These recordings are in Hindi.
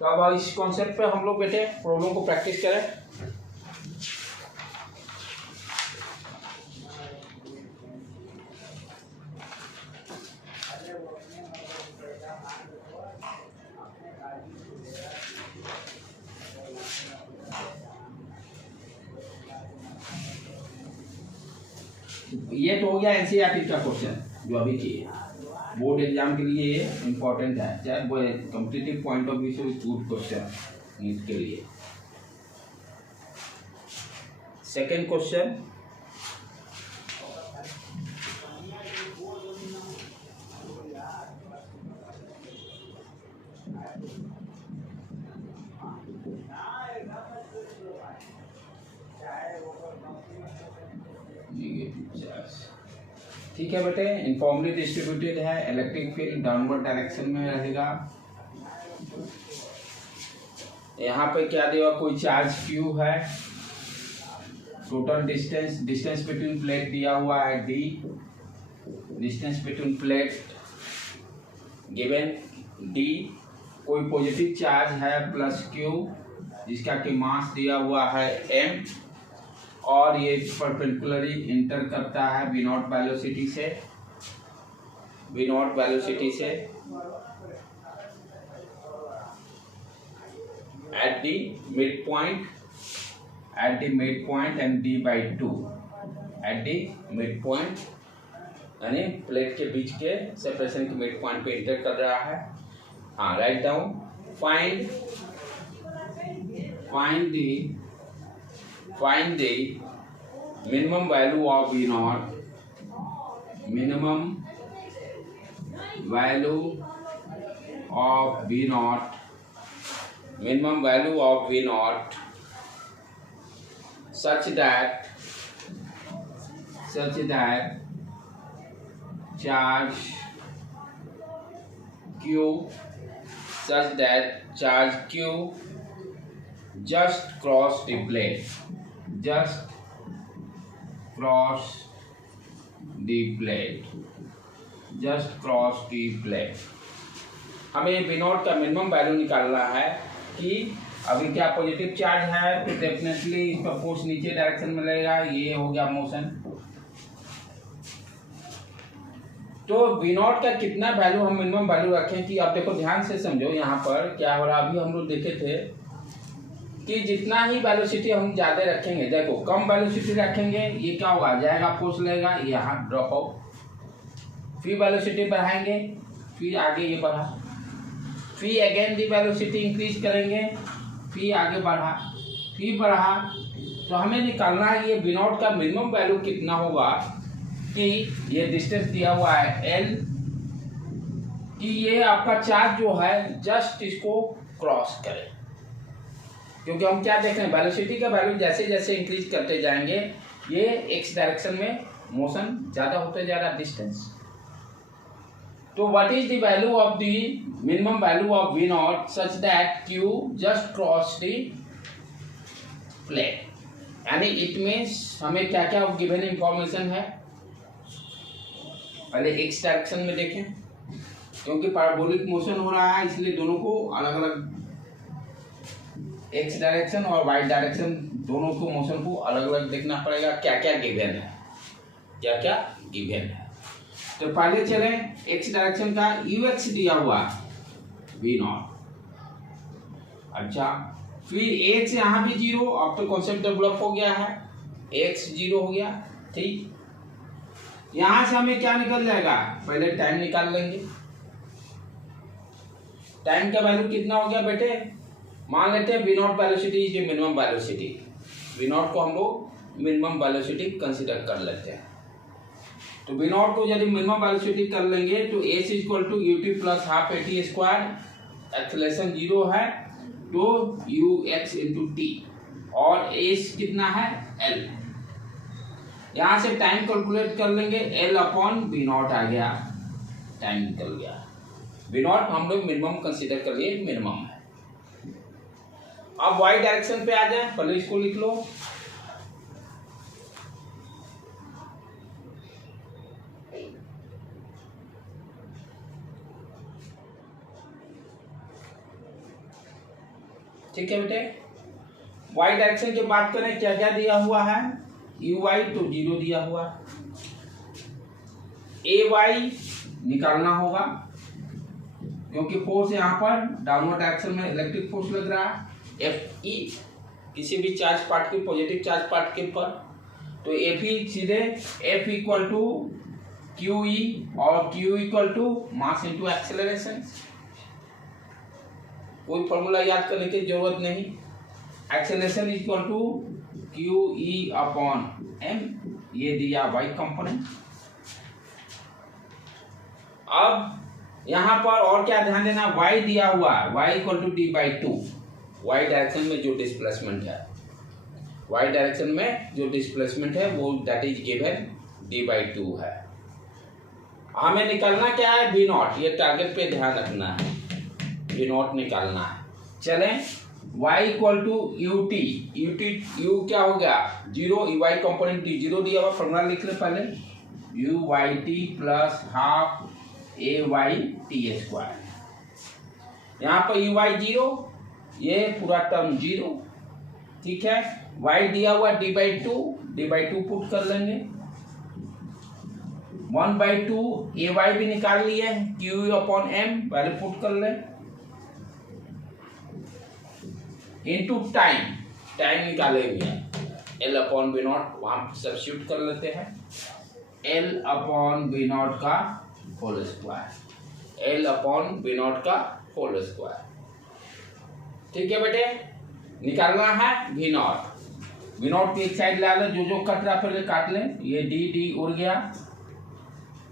तो अब इस कॉन्सेप्ट पे हम लोग बेटे प्रॉब्लम को प्रैक्टिस करें। ये तो हो गया एनसीईआरटी का क्वेश्चन जो अभी किए, बोर्ड एग्जाम के लिए ये इम्पोर्टेंट है, चाहे वो कॉम्पिटिटिव पॉइंट ऑफ व्यू से गुड क्वेश्चन नीट के लिए। सेकेंड क्वेश्चन, ठीक है बेटे, इनफॉर्मली डिस्ट्रीब्यूटेड है, इलेक्ट्रिक फील्ड डाउनवर्ड डायरेक्शन में रहेगा। यहाँ पे क्या दिया, कोई चार्ज क्यू है, टोटल डिस्टेंस बिटवीन प्लेट दिया हुआ है D, distance between plate given D, कोई पॉजिटिव चार्ज है प्लस क्यू जिसका कि मास दिया हुआ है एम, और ये परपेंडिकुलरली इंटर करता है वी नॉट वेलोसिटी से, at the midpoint and d by 2 at the midpoint, यानी प्लेट के बीच के सेपरेशन के मिड पॉइंट पे इंटर कर रहा है। हाँ, write down, find the minimum value of V naught, such that charge Q just cross the plate, हमें V नॉट का मिनिमम वैल्यू निकालना है कि अभी क्या पॉजिटिव चार्ज है तो डेफिनेटली इसका फोर्स नीचे डायरेक्शन में लगेगा, ये हो गया मोशन। तो V नॉट का कितना वैल्यू हम मिनिमम वैल्यू रखें कि आप देखो ध्यान से समझो, यहाँ पर क्या हो रहा, अभी हम लोग देखे थे कि जितना ही वेलोसिटी हम ज़्यादा रखेंगे, देखो कम वेलोसिटी रखेंगे ये क्या होगा, जाएगा फोर्स लगेगा, यहाँ ड्रॉप आउट, फिर वेलोसिटी बढ़ाएंगे, फिर आगे ये बढ़ा, फिर अगेन दी वेलोसिटी इंक्रीज करेंगे, फिर आगे बढ़ा, फिर बढ़ा। तो हमें निकालना है ये V नॉट का मिनिमम वैल्यू कितना होगा कि ये डिस्टेंस दिया हुआ है L, कि ये आपका चार्ज जो है जस्ट इसको क्रॉस करे, क्योंकि हम क्या देख रहे हैं, वेलोसिटी का वैल्यू जैसे जैसे इंक्रीज करते जाएंगे ये एक्स डायरेक्शन में मोशन ज़्यादा होते जा रहा डिस्टेंस। तो what is the value of the minimum value of V not such that Q just cross the plate, यानी इट मीन्स हमें क्या क्या गिवन इंफॉर्मेशन है, पहले एक्स डायरेक्शन में देखें, क्योंकि पैराबोलिक मोशन हो रहा है इसलिए दोनों को अलग अलग, एक्स डायरेक्शन और वाई डायरेक्शन दोनों को मोशन को अलग अलग देखना पड़ेगा, क्या क्या गिवन है। तो पहले चले एक्स डायरेक्शन का ux दिया हुआ V नॉट, अच्छा फिर x यहाँ भी 0, अब तो कॉन्सेप्ट डेवलप हो गया है, x 0 हो गया, ठीक। यहाँ से हमें क्या निकल जाएगा, पहले टाइम निकाल लेंगे, टाइम का वैल्यू कितना हो गया बेटे, मान लेते हैं V not velocity is minimum velocity, V not को हम लोग मिनिमम वेलोसिटी कंसीडर कर लेते हैं। तो V नॉट को यदि मिनिमम वेलोसिटी कर लेंगे तो s equal to ut plus half at square, acceleration 0 है तो ux इंटू टी, और s कितना है l, यहाँ से टाइम कैलकुलेट कर लेंगे, l अपॉन V नॉट आ गया, टाइम निकल गया। V नॉट हम लोग मिनिमम कंसीडर कर लिए, मिनिमम है। अब y डायरेक्शन पे आ जाए, पहले इसको लिख लो, ठीक है बेटे। वाई डायरेक्शन की बात करें, क्या क्या दिया हुआ है, यू वाई तो 0 दिया हुआ, ए वाई निकालना होगा क्योंकि फोर्स यहाँ पर डाउनवर्ड डायरेक्शन में इलेक्ट्रिक फोर्स लग रहा है, एफ ई किसी भी charge particle, positive charge particle पर, तो एफ ई सीधे F equal to Q E और Q equal to mass into acceleration. कोई फॉर्मूला याद करने की जरूरत नहीं, acceleration equal to Q E upon M, ये दिया वाई कंपोनेंट। अब यहां पर और क्या ध्यान देना, y दिया हुआ है, y equal to d by two, y direction में जो डिस्प्लेसमेंट है, वाई डायरेक्शन में जो डिस्प्लेसमेंट है वो that is given D by to है। हमें निकालना क्या है, वी नॉट, ये टारगेट पे ध्यान रखना है, वी नॉट निकालना है। चलें, y equal to u t, u क्या हो गया 0, यू वाई कॉम्पोनेंट टी 0 दिया हुआ, फॉर्मूला लिख ले पहले, u y t plus half a y t square. यहाँ पर यू वाई 0, ये पूरा टर्म 0, ठीक है। y दिया हुआ डी बाई टू पुट कर लेंगे, 1/2 ए वाई भी निकाल लिए, क्यू अपॉन एम पहले पुट कर ले, इनटू टाइम निकालेंगे, एल अपॉन बी नॉट वहां सब्स्टिट्यूट कर लेते हैं, एल अपॉन बी नॉट का whole square, l upon b naught का होल स्क्वायर। ठीक है बेटे, निकालना है वी नॉट, वी नॉट की एक साइड ला ले, जो कट रहा पहले काट ले, ये डी उड़ गया,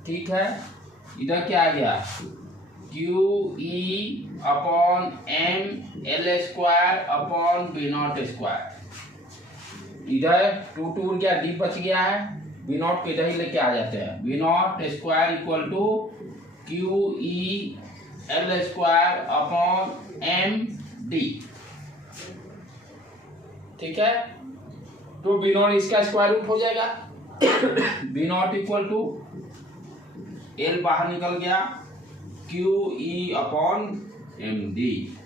ठीक है। इधर क्या आ गया, Q E upon m l square upon b naught square, इधर टू उड़ गया, डी बच गया है, वी नॉट को इधर ही लेके आ जाते हैं, v naught square equal to Q e l square upon m d, ठीक है। तो वी नॉट इसका स्क्वायर रूट हो जाएगा, v naught equal to l बाहर निकल गया, Q E upon m d.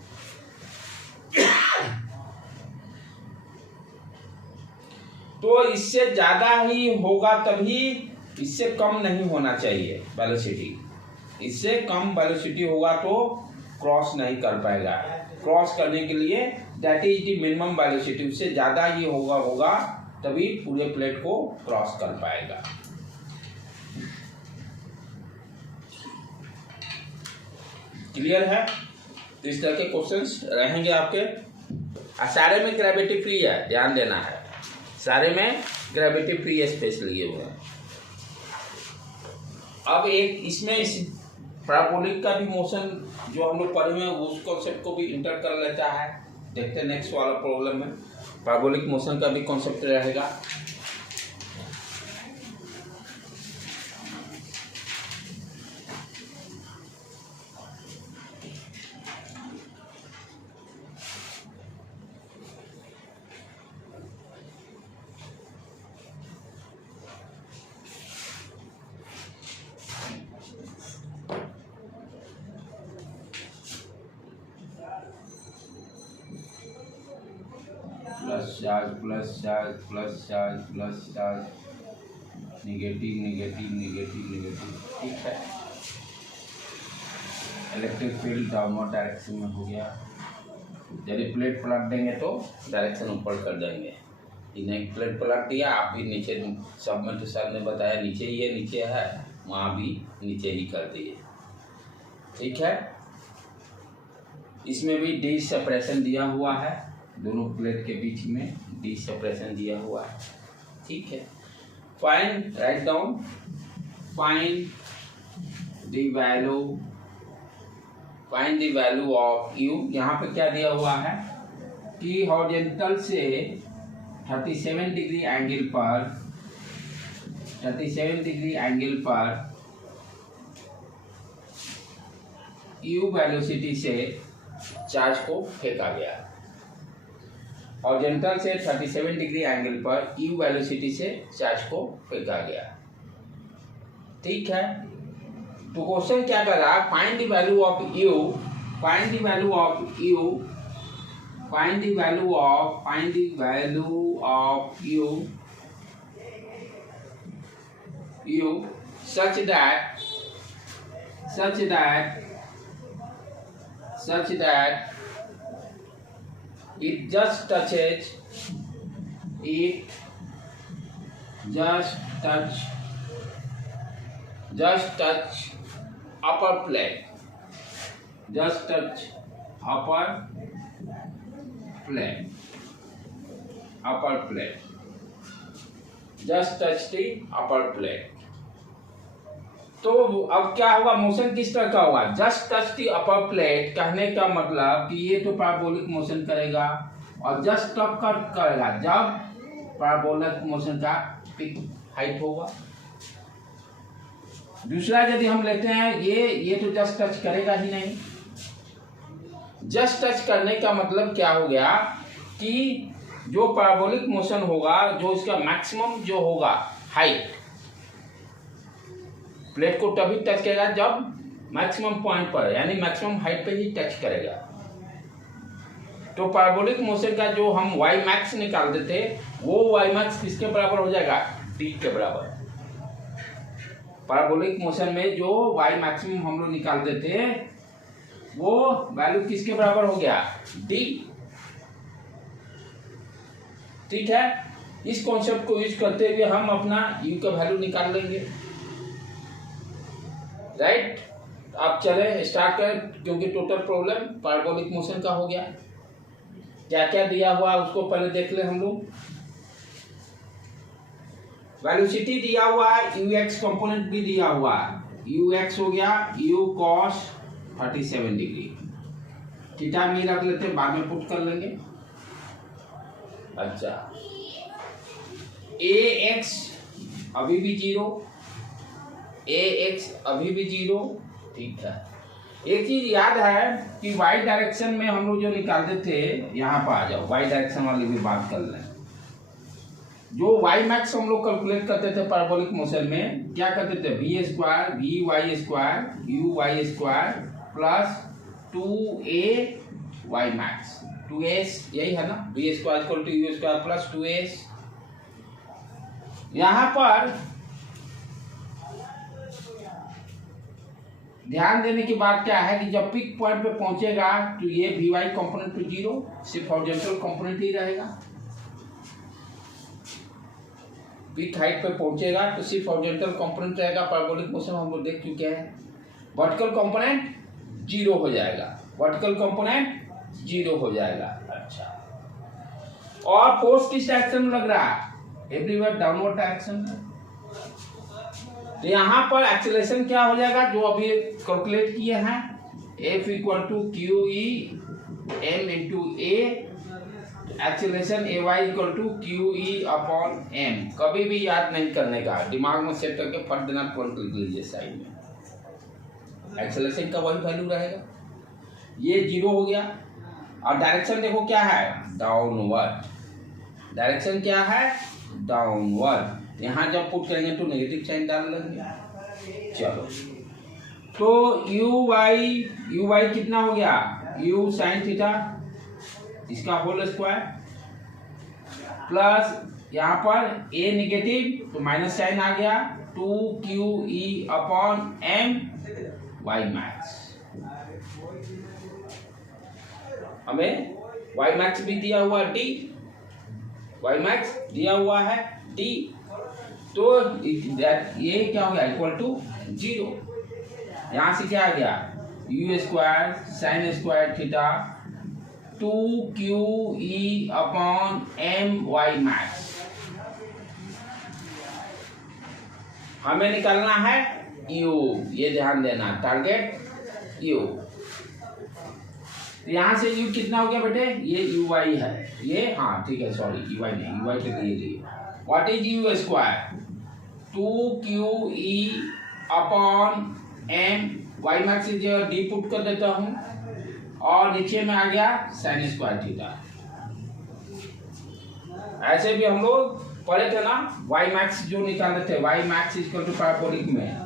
तो इससे ज्यादा ही होगा तभी, इससे कम नहीं होना चाहिए वेलोसिटी, इससे कम वेलोसिटी होगा तो क्रॉस नहीं कर पाएगा, क्रॉस करने के लिए that is the minimum velocity, उससे ज्यादा ही होगा तभी पूरे प्लेट को क्रॉस कर पाएगा। क्लियर है? तो इस तरह के क्वेश्चंस रहेंगे आपके, सारे में ग्रेविटी फ्री है, ध्यान देना है, सारे में ग्रेविटी फ्री स्पेस लिए हुए हैं। अब एक इसमें इस पैराबोलिक का भी मोशन जो हम लोग पढ़े हुए हैं उस कॉन्सेप्ट को भी इंटर कर लेता है, देखते हैं नेक्स्ट वाला प्रॉब्लम में पैराबोलिक मोशन का भी कॉन्सेप्ट रहेगा। प्लस चार्ज निगेटिव, ठीक है। इलेक्ट्रिक फील्ड डाउनवर्ड डायरेक्शन में हो गया, यदि प्लेट पलट देंगे तो डायरेक्शन ऊपर कर देंगे, इन्हें प्लेट पलट दिया, आप भी नीचे, सब में तो सर ने बताया नीचे ही है, नीचे है, वहाँ भी नीचे ही कर दिए, ठीक है। इसमें भी डी सेपरेशन दिया हुआ है, दोनों प्लेट के बीच में डी सेपरेशन दिया हुआ है, ठीक है। Find, write down, find the value of you. यहाँ पे क्या दिया हुआ है कि हॉरिजॉन्टल से 37 डिग्री एंगल पर यू वेलोसिटी से चार्ज को फेंका गया, हॉरिजॉन्टल से 37 डिग्री एंगल पर यू वेलोसिटी से चार्ज को फेंका गया, ठीक है। तो क्वेश्चन क्या कर रहा है, find the value of you find the value of u such that it just touch upper plate, upper plate। तो अब क्या होगा, मोशन किस तरह का होगा, just touch the upper plate. कहने का मतलब कि ये तो पैराबोलिक मोशन करेगा और जस्ट तब करेगा जब पैराबोलिक मोशन का पिक हाइट होगा। दूसरा यदि हम लेते हैं ये तो जस्ट टच करेगा ही नहीं। जस्ट टच करने का मतलब क्या हो गया कि जो पैराबोलिक मोशन होगा, जो इसका मैक्सिमम जो होगा हाइट, प्लेट को तभी टच करेगा जब मैक्सिमम पॉइंट पर, यानी मैक्सिमम हाइट पे ही टच करेगा। तो पैराबोलिक मोशन का जो हम वाई मैक्स निकालते थे, वो वाई मैक्स किसके बराबर हो जाएगा, डी के बराबर। पैराबोलिक मोशन में जो वाई मैक्सिमम हम लोग निकालते थे, वो वैल्यू किसके बराबर हो गया, डी। ठीक है, इस कॉन्सेप्ट को यूज करते हुए हम अपना यू का वैल्यू निकाल लेंगे। राइट, आप चले स्टार्ट करें, क्योंकि टोटल प्रॉब्लम पैराबोलिक मोशन का हो गया। क्या क्या दिया हुआ उसको पहले देख ले हम लोग। वेलोसिटी दिया हुआ है, यू एक्स कंपोनेंट भी दिया हुआ है। यू एक्स हो गया यू कॉस 37 डिग्री, थीटा में रख लेते, बाद में पुट कर लेंगे। अच्छा, ए एक्स अभी भी 0, ए एक्स अभी भी 0। ठीक है, एक चीज याद है कि वाई डायरेक्शन में हम लोग जो निकालते थे, यहाँ पर आ जाओ, वाई डायरेक्शन वाली भी बात कर लें। जो वाई मैक्स हम लोग कैलकुलेट करते थे पैराबोलिक मोशन में, क्या करते थे, v square v y square u y square plus 2a y max, 2s, यही है ना, v square equal to u square plus 2s। यहाँ पर ध्यान देने की बात क्या है कि जब पिक पॉइंट पे पहुंचेगा तो ये वी वाई कॉम्पोनेंट टू 0, सिर्फ हॉरिजॉन्टल कॉम्पोनेंट ही रहेगा। पिक हाइट पे पहुंचेगा तो सिर्फ हॉरिजॉन्टल कॉम्पोनेंट रहेगा। पैराबोलिक मोशन हम लोग देख चुके हैं। वर्टिकल कॉम्पोनेंट 0 हो जाएगा, वर्टिकल कॉम्पोनेंट 0 हो जाएगा। अच्छा, और फोर्स किस डायरेक्शन में लग रहा है, एवरीवेयर डाउनवर्ड डायरेक्शन में। तो यहाँ पर एक्सेलरेशन क्या हो जाएगा, जो अभी कैलकुलेट किए हैं, F equal to Q e m into a, acceleration a y equal to Q E upon m. कभी भी याद नहीं करने का, दिमाग में सेट करके फट देना, तुरंत लिख लीजिए साइड में। एक्सेलरेशन का वही वैल्यू रहेगा, ये 0 हो गया। और डायरेक्शन देखो क्या है, डाउनवर्ड। डायरेक्शन क्या है, डाउनवर्ड। यहाँ जब पुट करेंगे तो नेगेटिव साइन डाल लेंगे। चलो, तो यू वाई कितना हो गया, यू साइन थीटा, इसका होल स्क्वायर, प्लस यहाँ पर ए नेगेटिव तो माइनस साइन आ गया, 2QE upon m y max. हमें वाई मैक्स भी दिया हुआ डी, वाई मैक्स दिया हुआ है डी, तो ये क्या हो गया, इक्वल टू 0। यहां से क्या आ गया, u square sine square theta 2QE upon m y max. हमें निकालना है यू, ये ध्यान देना, टारगेट यू। यहां से यू कितना हो गया बेटे, ये यू वाई है, ये हाँ ठीक है, सॉरी यू वाई नहीं, यू वाई तो ये what is u square 2QE upon m y max d put कर देता हूं, और नीचे में आ गया साइन स्क्वायर थीटा। ऐसे भी हम लोग पढ़े थे ना, वाई मैक्स जो निकाले थे, y max equal to parabolic में,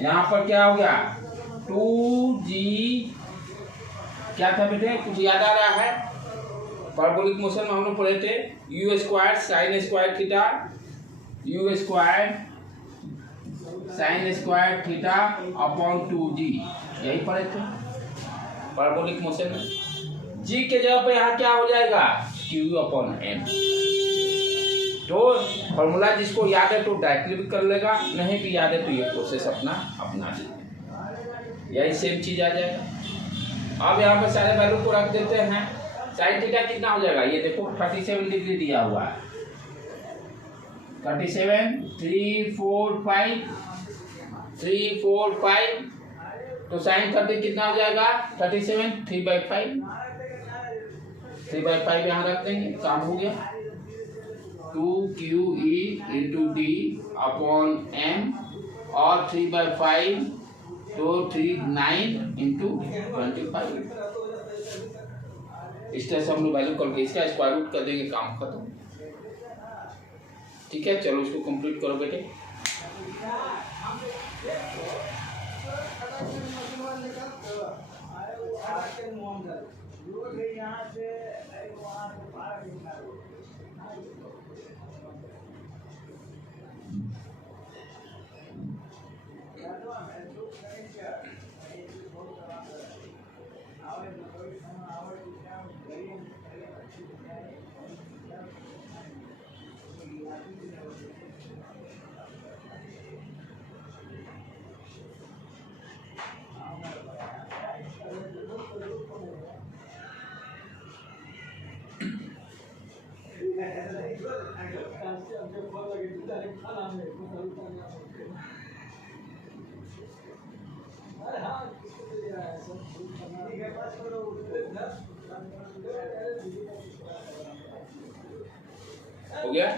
यहाँ पर क्या हो गया 2G, क्या था बेटे, कुछ याद आ रहा है, पाराबोलिक मोशन में हम लोग पढ़े थे you square sine square theta, you square sine square theta upon 2g, यही पढ़े थे पाराबोलिक मोशन में। g के जगह पे यहाँ क्या हो जाएगा q अपॉन m। तो फॉर्मूला जिसको याद है तो डायरेक्टली भी कर लेगा, नहीं भी याद है तो ये प्रोसेस अपना लीजिए, यही सेम चीज आ जाएगा। अब यहाँ पे सारे वैल्यू को रख देते हैं। साइन थीटा कितना हो जाएगा, ये देखो 37 डिग्री दिया हुआ है, 37 3 4 5 3 4 5, तो साइन 30 कितना हो जाएगा 37 3/5, 3/5 यहाँ रख देंगे, काम हो गया। 2QE into D upon M और 3/5 तो 39 इंटू 25। इस तरह से हम लोग वैल्यू करके इसका स्क्वायर रूट कर देंगे, काम खत्म। ठीक है, चलो इसको कंप्लीट करो बेटे। हो गया।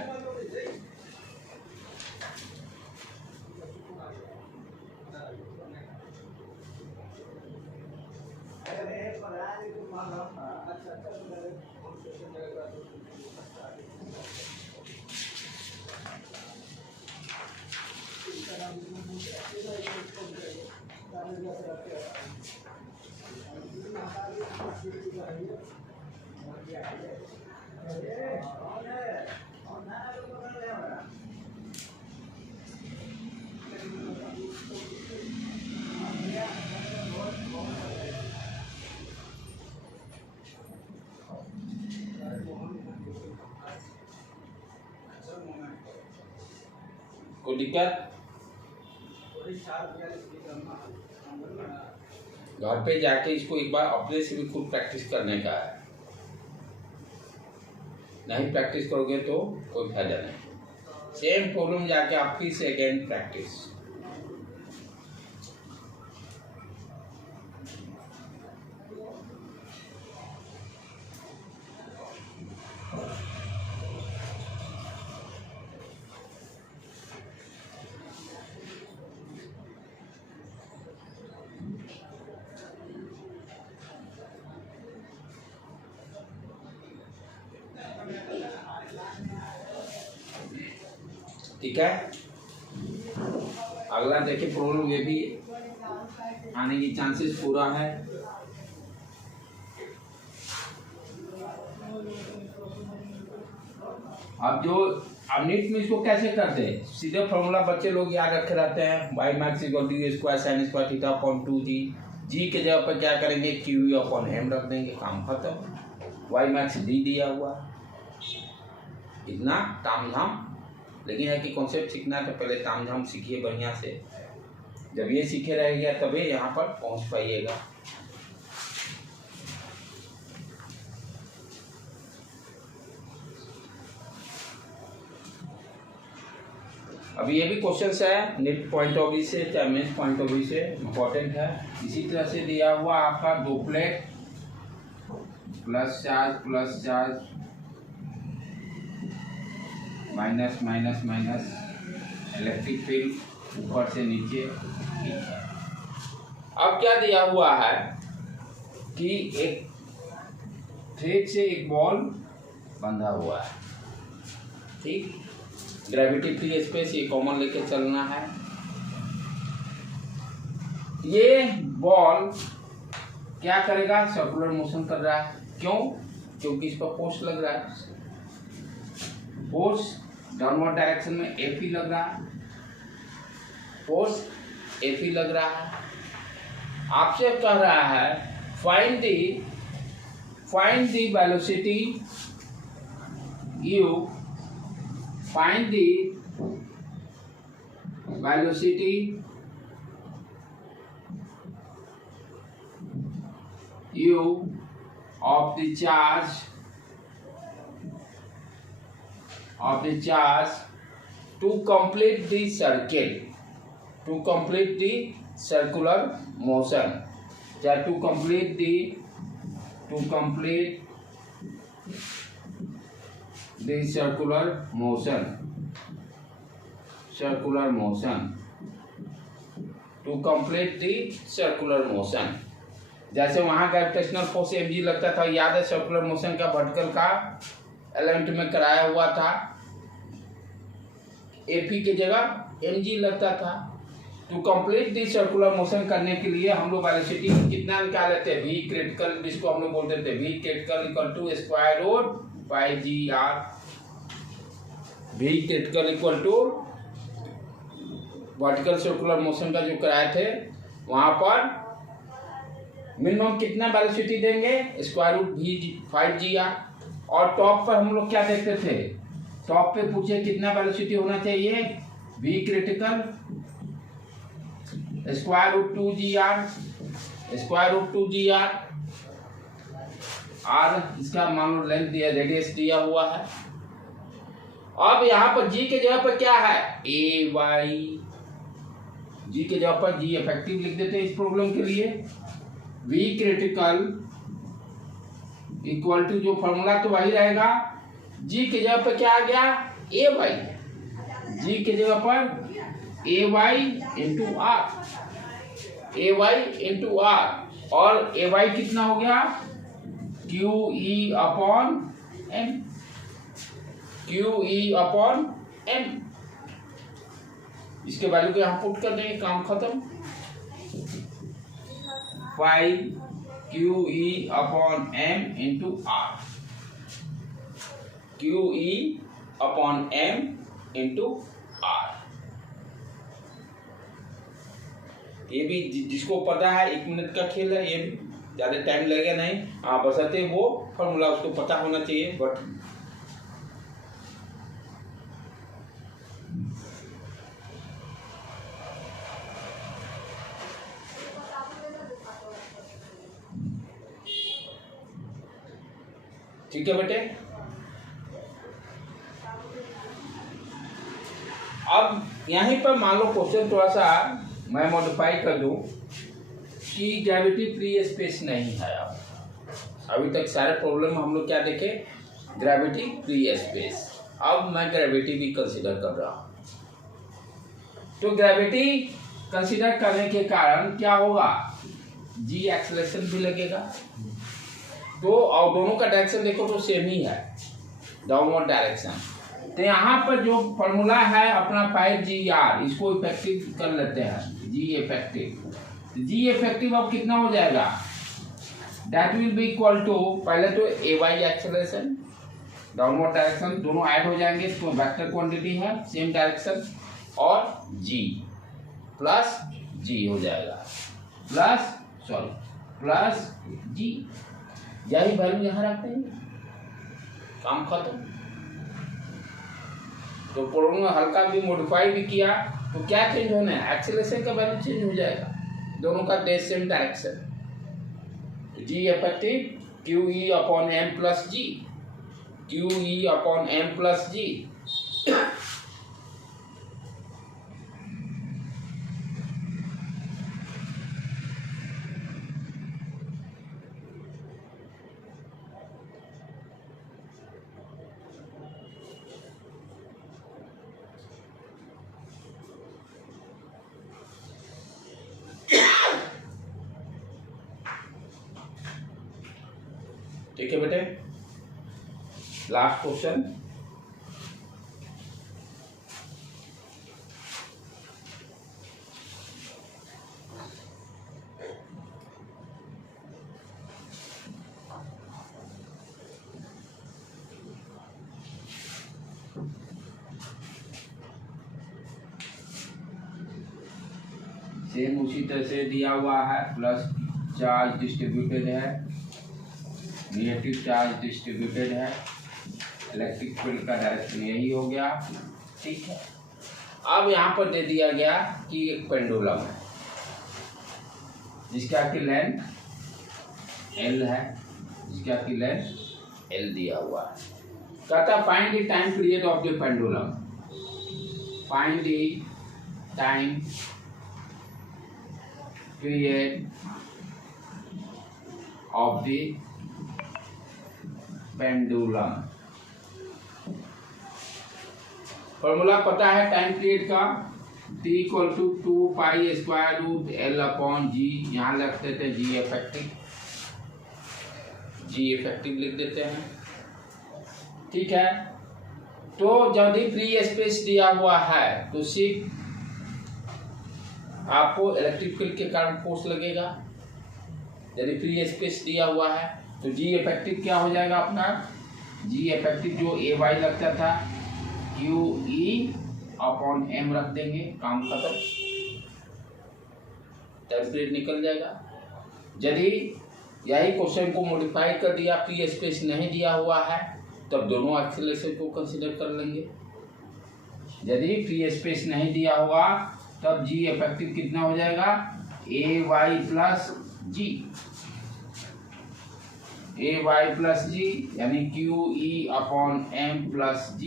कोई दिक्कत? घर पे जाके इसको एक बार अपने से भी खुद प्रैक्टिस करने का है, नहीं प्रैक्टिस करोगे तो कोई फायदा नहीं। सेम प्रॉब्लम जाके आप फिर से अगेन प्रैक्टिस। ठीक है, अगला देखिए प्रॉब्लम, ये भी आने की चांसेस पूरा है। अब नीट में इसको कैसे करते हैं, सीधे फॉर्मूला बच्चे लोग याद रखे रहते हैं, y max equal to u square sine square theta upon 2g। g के जगह पर क्या करेंगे q अपॉन m रख देंगे, काम खत्म। y max d दिया हुआ, इतना तामझाम। लेकिन है कि कॉन्सेप्ट सीखना है तो पहले तामझाम सीखिए बढ़िया से, जब ये सीखे रहेगा तभी यहाँ पर पहुँच पाइएगा। अब ये भी क्वेश्चन है नेट पॉइंट ऑफ व्यू से चाहे मेंस पॉइंट ऑफ व्यू से इम्पोर्टेंट है। इसी तरह से दिया हुआ आपका दो plate, plus charge minus minus minus, electric field ऊपर से नीचे। अब क्या दिया हुआ है कि एक थ्रेड से एक बॉल बंधा हुआ है, ठीक, ग्रेविटी फ्री स्पेस ये कॉमन लेके चलना है। ये बॉल क्या करेगा, सर्कुलर मोशन कर रहा है। क्यों? क्योंकि इसका फोर्स लग रहा है, फोर्स डाउनवर्ड डायरेक्शन में एफ लग रहा है, फोर्स एफ लग रहा है। आपसे कह रहा है find the velocity u, find the velocity u of the charge to complete the circle, to complete the circular motion, to complete the circular motion, to complete the circular motion। जैसे वहां ग्रेविटेशनल फोर्स mg लगता था, याद है, सर्कुलर मोशन का वर्टिकल का एलिमेंट में कराया हुआ था, एफी की जगह mg लगता था। To complete the circular motion करने के लिए हम लोग वेलोसिटी कितना निकाल लेते हैं, वी क्रिटिकल, जिसको हम लोग बोलते थे v critical equal to square root pi g r, v critical equal to vertical circular motion का जो कराए थे वहां पर मिनिमम कितना वेलोसिटी देंगे, स्क्वायर रूट वी 5 GR। और टॉप पर हम लोग क्या देखते थे, टॉप पे पूछे कितना वेलोसिटी होना चाहिए, v critical square root 2 GR, square root 2 GR, r इसका मान लो लेंथ दिया, रेडियस दिया हुआ है। अब यहाँ पर जी के जगह पर क्या है, ए वाई, जी के जगह पर जी इफेक्टिव लिख देते हैं इस प्रॉब्लम के लिए। वी क्रिटिकल इक्वल टू, जो फॉर्मूला तो वही रहेगा, जी के जगह पर क्या आ गया, ए वाई, जी के जगह पर A Y into R, A Y into R, और ए वाई कितना हो गया, Q E upon M, Q ई अपॉन एम। इसके वैल्यू को यहाँ पुट कर देंगे, काम खत्म। 5 क्यू ई upon M into R, Q ई अपॉन एम इंटू आर। ये भी जिसको पता है 1 मिनट का खेल है, ये भी ज्यादा टाइम लगेगा नहीं, हाँ, बशर्ते वो फॉर्मूला उसको पता होना चाहिए। बट ठीक है बेटे। अब यहीं पर मान लो क्वेश्चन थोड़ा सा मैं मॉडिफाई कर दूं कि ग्रेविटी फ्री स्पेस नहीं है। अब अभी तक सारे प्रॉब्लम हम लोग क्या देखे, ग्रेविटी फ्री स्पेस। अब मैं ग्रेविटी भी कंसीडर कर रहा हूं, तो ग्रेविटी कंसीडर करने के कारण क्या होगा, जी एक्सेलरेशन भी लगेगा, तो और दोनों का डायरेक्शन देखो तो सेम ही है, डाउनवर्ड डायरेक्शन। तो यहाँ पर जो फॉर्मूला है अपना 5 GR, इसको इफेक्टिव कर लेते हैं, जी इफेक्टिव। जी इफेक्टिव अब कितना हो जाएगा, that will be equal to, पहले तो a y acceleration, downward direction दोनों ऐड हो जाएंगे, तो वेक्टर क्वांटिटी है सेम डायरेक्शन, और जी प्लस जी हो जाएगा, प्लस जी, यही वैल्यू यहाँ रखते हैं, काम खत्म। तो प्रॉब्लम हल्का भी मॉडिफाई भी किया तो क्या चेंज होना है, एक्सेलरेशन का वैल्यू चेंज हो जाएगा, दोनों का same direction. G effective Q ई upon M plus G, Q ई अपॉन एम प्लस जी। ठीक है बेटे, लास्ट क्वेश्चन। सेम उसी तरह से दिया हुआ है, प्लस चार्ज डिस्ट्रीब्यूटेड है, नेगेटिव चार्ज डिस्ट्रीब्यूटेड है, इलेक्ट्रिक फील्ड का डायरेक्शन यही हो गया। ठीक है, अब यहाँ पर दे दिया गया कि एक पेंडुलम है जिसका की लेंथ L है, जिसका की लेंथ L दिया हुआ है। कहता find the time period of the pendulum, find the time period of the pendulum. Formula पता है टाइम पीरियड का, T = 2π√L/G, यहाँ लिख देते हैं G इफेक्टिव लिख देते हैं। ठीक है, तो जब भी फ्री स्पेस दिया हुआ है तो सिर्फ आपको इलेक्ट्रिक फील्ड के कारण फोर्स लगेगा। यदि फ्री स्पेस दिया हुआ है तो G इफेक्टिव क्या हो जाएगा अपना, G इफेक्टिव जो AY लगता था QE/M रख देंगे, काम खत्म, टाइम पीरियड निकल जाएगा। यदि यही क्वेश्चन को मॉडिफाई कर दिया, फ्री स्पेस नहीं दिया हुआ है, तब दोनों एक्सीलरेशन को कंसीडर कर लेंगे। यदि फ्री स्पेस नहीं दिया हुआ तब G इफेक्टिव कितना हो जाएगा, AY प्लस G यानी QE/M+G,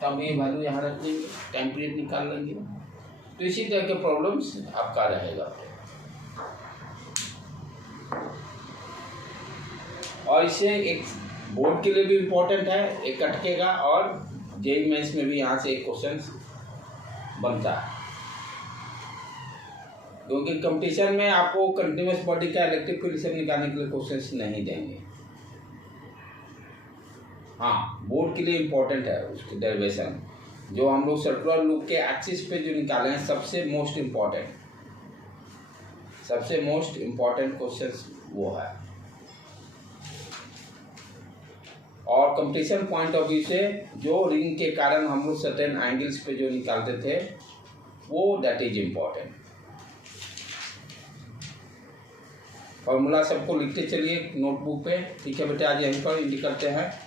तब ये वैल्यू यहाँ रख देंगे, टाइम पीरियड निकाल लेंगे। तो इसी तरह के प्रॉब्लम्स आपका रहेगा। और इसे एक बोर्ड के लिए भी इम्पोर्टेंट है, एक अटकेगा, और जेईई मेंस में भी यहाँ से एक क्वेश्चन बनता है, क्योंकि कंपटीशन में आपको कंटिन्यूअस बॉडी का इलेक्ट्रिक फील्ड से निकालने के लिए क्वेश्चंस नहीं देंगे। हाँ, बोर्ड के लिए इम्पोर्टेंट है उसकी डेरिवेशन, जो हम लोग सर्कुलर लूप के एक्सिस पे जो निकाले हैं, सबसे मोस्ट इम्पोर्टेंट क्वेश्चंस वो है। और कंपटीशन पॉइंट ऑफ व्यू से जो रिंग के कारण हम लोग सर्टेन एंगल्स पे जो निकालते थे वो दैट इज इम्पोर्टेंट। फॉर्मूला सबको लिखते चलिए नोटबुक पे। ठीक है बेटे, आज यहीं पर एंड करते हैं।